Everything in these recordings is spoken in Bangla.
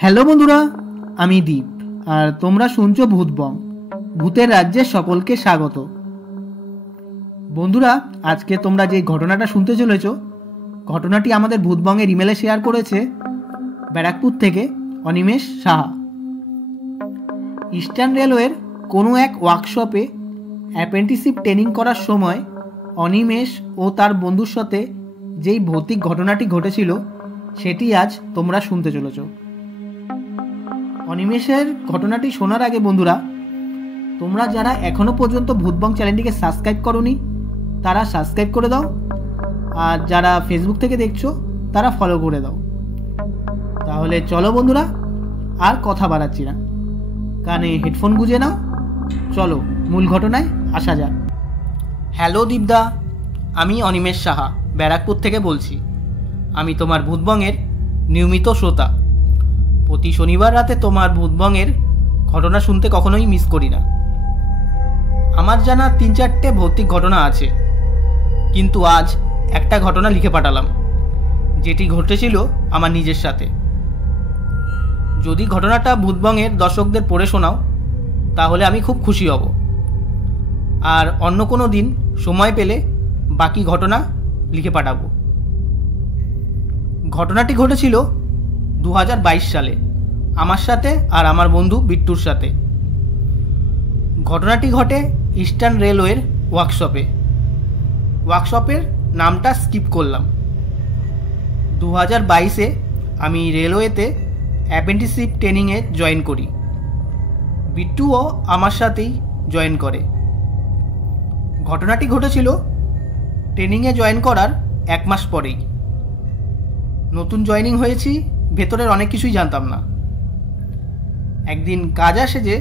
হ্যালো বন্ধুরা, আমি দীপ আর তোমরা শুনছো ভূতবং। ভূতের রাজ্যে সকলকে স্বাগত। বন্ধুরা, আজকে তোমরা যে ঘটনাটা শুনতে চলেছ, ঘটনাটি আমাদের ভূতবংয়ের ইমেলে শেয়ার করেছে ব্যারাকপুর থেকে অনিমেষ সাহা। ইস্টার্ন রেলওয়ের কোনো এক ওয়ার্কশপে অ্যাপ্রেন্টিসশিপ ট্রেনিং করার সময় অনিমেষ ও তার বন্ধুর সাথে যেই ভৌতিক ঘটনাটি ঘটেছিল সেটি আজ তোমরা শুনতে চলেছ। অনিমেষের ঘটনাটি শোনার আগে বন্ধুরা, তোমরা যারা এখনও পর্যন্ত ভূতবং চ্যানেলটিকে সাবস্ক্রাইব করোনি তারা সাবস্ক্রাইব করে দাও, আর যারা ফেসবুক থেকে দেখছো তারা ফলো করে দাও। তাহলে চলো বন্ধুরা, আর কথা বাড়াচ্ছি না, কানে হেডফোন গুঁজে নাও, চলো মূল ঘটনায় আসা যাক। হ্যালো দীপদা, আমি অনিমেষ সাহা ব্যারাকপুর থেকে বলছি। আমি তোমার ভূতবংয়ের নিয়মিত শ্রোতা। প্রতি শনিবার রাতে তোমার ভূতবংয়ের ঘটনা শুনতে কখনোই মিস করি না। আমার জানা 3-4টে ভৌতিক ঘটনা আছে, কিন্তু আজ একটা ঘটনা লিখে পাঠালাম যেটি ঘটেছিল আমার নিজের সাথে। যদি ঘটনাটা ভূতবংয়ের দর্শকদের পড়ে শোনাও তাহলে আমি খুব খুশি হব, আর অন্য কোনো দিন সময় পেলে বাকি ঘটনা লিখে পাঠাবো। ঘটনাটি ঘটেছিল 2022 সালে আমার সাথে আর আমার বন্ধু বিট্টুর সাথে। ঘটনাটি ঘটে ইস্টার্ন রেলওয়ের ওয়ার্কশপে। ওয়ার্কশপের নামটা স্কিপ করলাম। 2022-এ আমি রেলওয়েতে অ্যাপ্রেন্টিসশিপ ট্রেনিংয়ে জয়েন করি। বিট্টুও আমার সাথেই জয়েন করে। ঘটনাটি ঘটেছিল ট্রেনিংয়ে জয়েন করার 1 মাস পরেই। নতুন জয়েনিং হয়েছি, ভেতরের অনেক কিছুই জানতাম না। একদিন কাজ আসে যে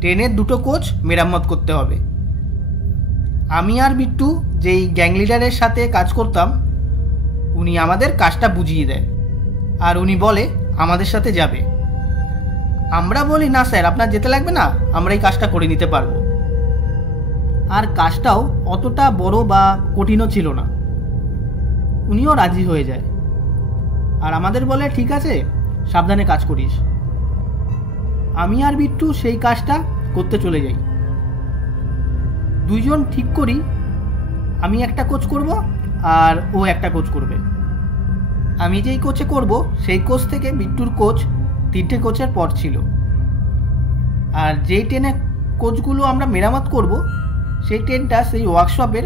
ট্রেনের 2টো কোচ মেরামত করতে হবে। আমি আর বিট্টু যেই গ্যাং লিডারের সাথে কাজ করতাম, উনি আমাদের কাজটা বুঝিয়ে দেয়, আর উনি বলে আমাদের সাথে যাবে। আমরা বলি না স্যার, আপনার যেতে লাগবে না, আমরা এই কাজটা করে নিতে পারবো। আর কাজটাও অতটা বড় বা কঠিনও ছিল না। উনিও রাজি হয়ে যায় আর আমাদের বলে ঠিক আছে, সাবধানে কাজ করিস। আমি আর বিট্টু সেই কাজটা করতে চলে যাই। দুইজন ঠিক করি আমি একটা কোচ করব আর ও একটা কোচ করবে। আমি যেই কোচে করব সেই কোচ থেকে বিট্টুর কোচ 3টে কোচের পর ছিল। আর যেই ট্রেনের কোচগুলো আমরা মেরামত করব সেই ট্রেনটা সেই ওয়ার্কশপের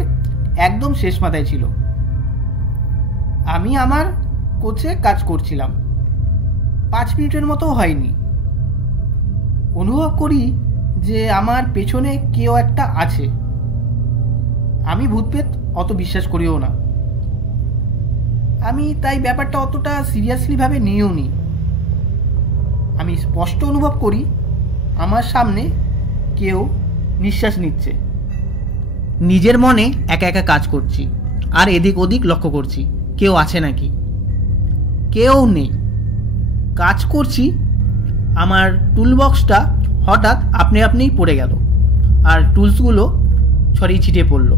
একদম শেষ মাথায় ছিল। আমি আমার কোচে কাজ করছিলাম। 5 মিনিটের মতো হয়নি, অনুভব করি যে আমার পেছনে কেউ একটা আছে। আমি ভূতপ্রেত অত বিশ্বাস করিও না, আমি তাই ব্যাপারটা অতটা সিরিয়াসলিভাবে নিয়েও নি। আমি স্পষ্ট অনুভব করি আমার সামনে কেউ নিঃশ্বাস নিচ্ছে। নিজের মনে একা একা কাজ করছি আর এদিক ওদিক লক্ষ্য করছি কেউ আছে নাকি। কেউ নেই। কাজ করছি, আমার টুলবক্সটা হঠাৎ আপনিই পড়ে গেল আর টুলসগুলো ছড়িয়ে ছিটিয়ে পড়ল।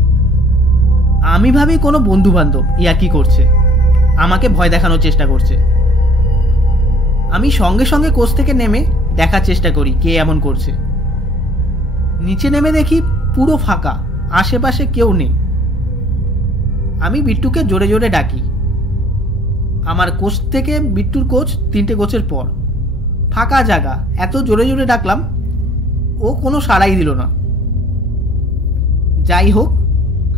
আমি ভাবি কোনো বন্ধুবান্ধব ইয়ার্কি করছে, আমাকে ভয় দেখানোর চেষ্টা করছে। আমি সঙ্গে সঙ্গে কোচ থেকে নেমে দেখার চেষ্টা করি কে এমন করছে। নিচে নেমে দেখি পুরো ফাঁকা, আশেপাশে কেউ নেই। আমি বিট্টুকে জোরে জোরে ডাকি। আমার কোচ থেকে বিট্টুর কোচ 3টে কোচের পর, ফাঁকা জায়গা, এত জোরে জোরে ডাকলাম, ও কোনো সাড়াই দিল না। যাই হোক,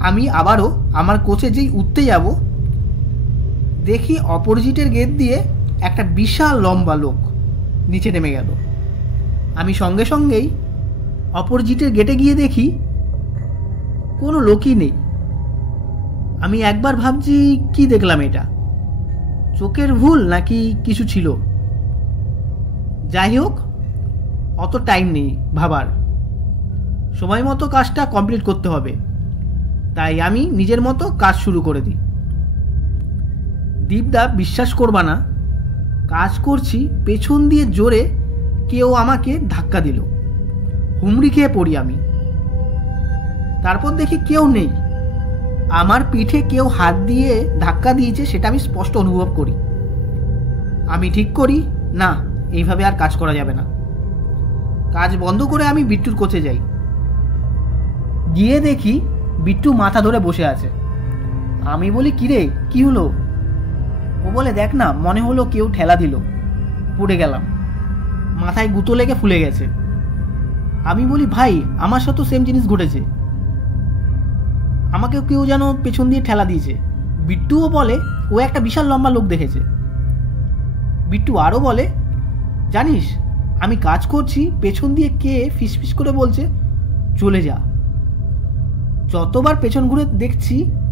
আমি আবারও আমার কোচে যেই উঠতে যাব দেখি অপোজিটের গেট দিয়ে একটা বিশাল লম্বা লোক নিচে নেমে গেল। আমি সঙ্গে সঙ্গেই অপোজিটের গেটে গিয়ে দেখি কোনো লোকই নেই। আমি একবার ভাবছি কি দেখলাম, এটা চোখের ভুল নাকি কিছু ছিল। যাই হোক, অত টাইম নেই ভাবার, সময় মতো কাজটা কমপ্লিট করতে হবে। তাই আমি নিজের মতো কাজ শুরু করে দিই। দীপদা, বিশ্বাস করবা না, কাজ করছি, পেছন দিয়ে জোরে কেউ আমাকে ধাক্কা দিল। হুমড়ি খেয়ে পড়ি আমি। তারপর দেখি কেউ নেই। আমার পিঠে কেউ হাত দিয়ে ধাক্কা দিয়েছে সেটা আমি স্পষ্ট অনুভব করি। আমি ঠিক করি না, এইভাবে আর কাজ করা যাবে না। কাজ বন্ধ করে আমি বিট্টুর কোচে যাই। গিয়ে দেখি বিট্টু মাথা ধরে বসে আছে। আমি বলি, কিরে কি হলো? ও বলে, দেখ না, মনে হলো কেউ ঠেলা দিল, পড়ে গেলাম, মাথায় গুঁতো লেগে ফুলে গেছে। আমি বলি, ভাই আমার সাথেও সেম জিনিস ঘটেছে, আমাকেও কেউ যেন পেছন দিয়ে ঠেলা দিয়েছে। বিট্টুও বলে ও একটা বিশাল লম্বা লোক দেখেছে। বিট্টু আরও বলে, জানিস আমি কাজ করছি, পেছন দিয়ে কে ফিসফিস করে বলছে চলে যা। যতবার পেছন ঘুরে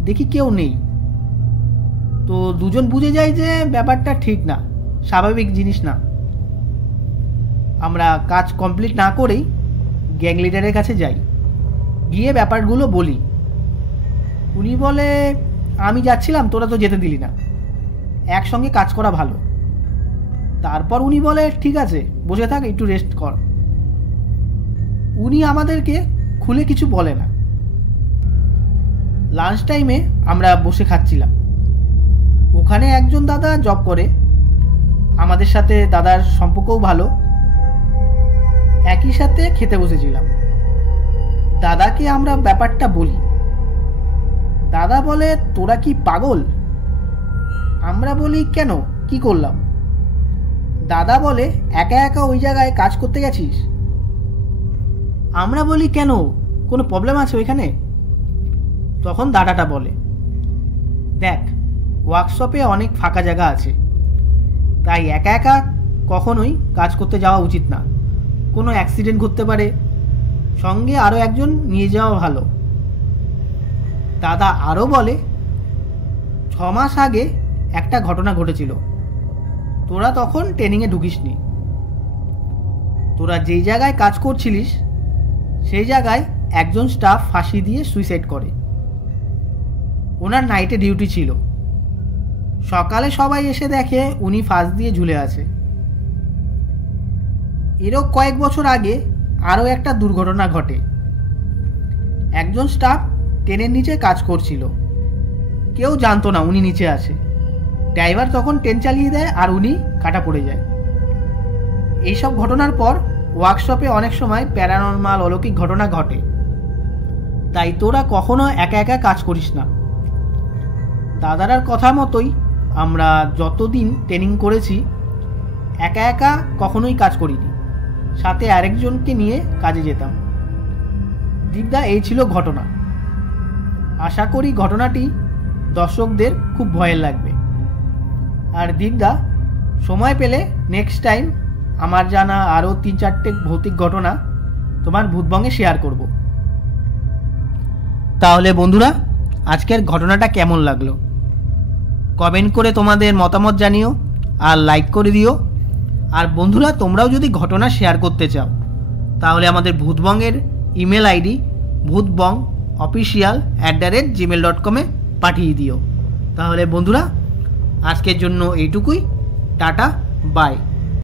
দেখি কেউ নেই। তো দুজন বুঝে যায় যে ব্যাপারটা ঠিক না, স্বাভাবিক জিনিস না। আমরা কাজ কমপ্লিট না করেই গ্যাং লিডারের কাছে যাই, গিয়ে ব্যাপারগুলো বলি। উনি বলে, আমি যাচ্ছিলাম, তোরা তো যেতে দিলি না, একসঙ্গে কাজ করা ভালো। তারপর উনি বলে, ঠিক আছে বসে থাক, একটু রেস্ট কর। উনি আমাদেরকে খুলে কিছু বলে না। লাঞ্চ টাইমে আমরা বসে খাচ্ছিলাম। ওখানে একজন দাদা জব করে, আমাদের সাথে দাদার সম্পর্কও ভালো। একই সাথে খেতে বসেছিলাম। দাদাকে আমরা ব্যাপারটা বলি। দাদা বলে, তোরা কি পাগল? আমরা বলি, কেন, কি করলাম? দাদা বলে, একা একা ওই জায়গায় কাজ করতে গেছিস? আমরা বলি, কেন, কোনো প্রবলেম আছে ওইখানে? তখন দাদাটা বলে, দেখ ওয়ার্কশপে অনেক ফাঁকা জায়গা আছে, তাই একা একা কখনোই কাজ করতে যাওয়া উচিত না। কোনো অ্যাক্সিডেন্ট ঘটতে পারে, সঙ্গে আরও একজন নিয়ে যাওয়া ভালো। দাদা আরও বলে, 6 মাস আগে একটা ঘটনা ঘটেছিল, তোরা তখন ট্রেনিংয়ে ঢুকিসনি। তোরা যেই জায়গায় কাজ করছিলিস সেই জায়গায় একজন স্টাফ ফাঁসি দিয়ে সুইসাইড করে। ওনার নাইটে ডিউটি ছিল। সকালে সবাই এসে দেখে উনি ফাঁস দিয়ে ঝুলে আছে। এরও কয়েক বছর আগে আরও একটা দুর্ঘটনা ঘটে। একজন স্টাফ ট্রেনের নিচে কাজ করছিল, কেউ জানতো না উনি নিচে আছে। ড্রাইভার তখন ট্রেন চালিয়ে দেয় আর উনি কাটা পড়ে যায়। এইসব ঘটনার পর ওয়ার্কশপে অনেক সময় প্যারানর্মাল অলৌকিক ঘটনা ঘটে, তাই তোরা কখনো একা একা কাজ করিস না। দাদারার কথা মতোই আমরা যতদিন ট্রেনিং করেছি একা একা কখনোই কাজ করিনি, সাথে আরেকজনকে নিয়ে কাজে যেতাম। দীপদা, এই ছিল ঘটনা। আশা করি ঘটনাটি দর্শকদের খুব ভয়ের লাগবে। আর দীপদা, সময় পেলে নেক্সট টাইম আমার জানা আরও 3-4টে ভৌতিক ঘটনা তোমার ভূতবঙ্গে শেয়ার করব। তাহলে বন্ধুরা, আজকের ঘটনাটা কেমন লাগলো কমেন্ট করে তোমাদের মতামত জানিও, আর লাইক করে দিও। আর বন্ধুরা, তোমরাও যদি ঘটনা শেয়ার করতে চাও তাহলে আমাদের ভূতবঙ্গের ইমেল আইডি bhutbongofficial@gmail.com-এ পাঠিয়ে দিও। তাহলে বন্ধুরা, আজকের জন্য এইটুকুই। Tata, by.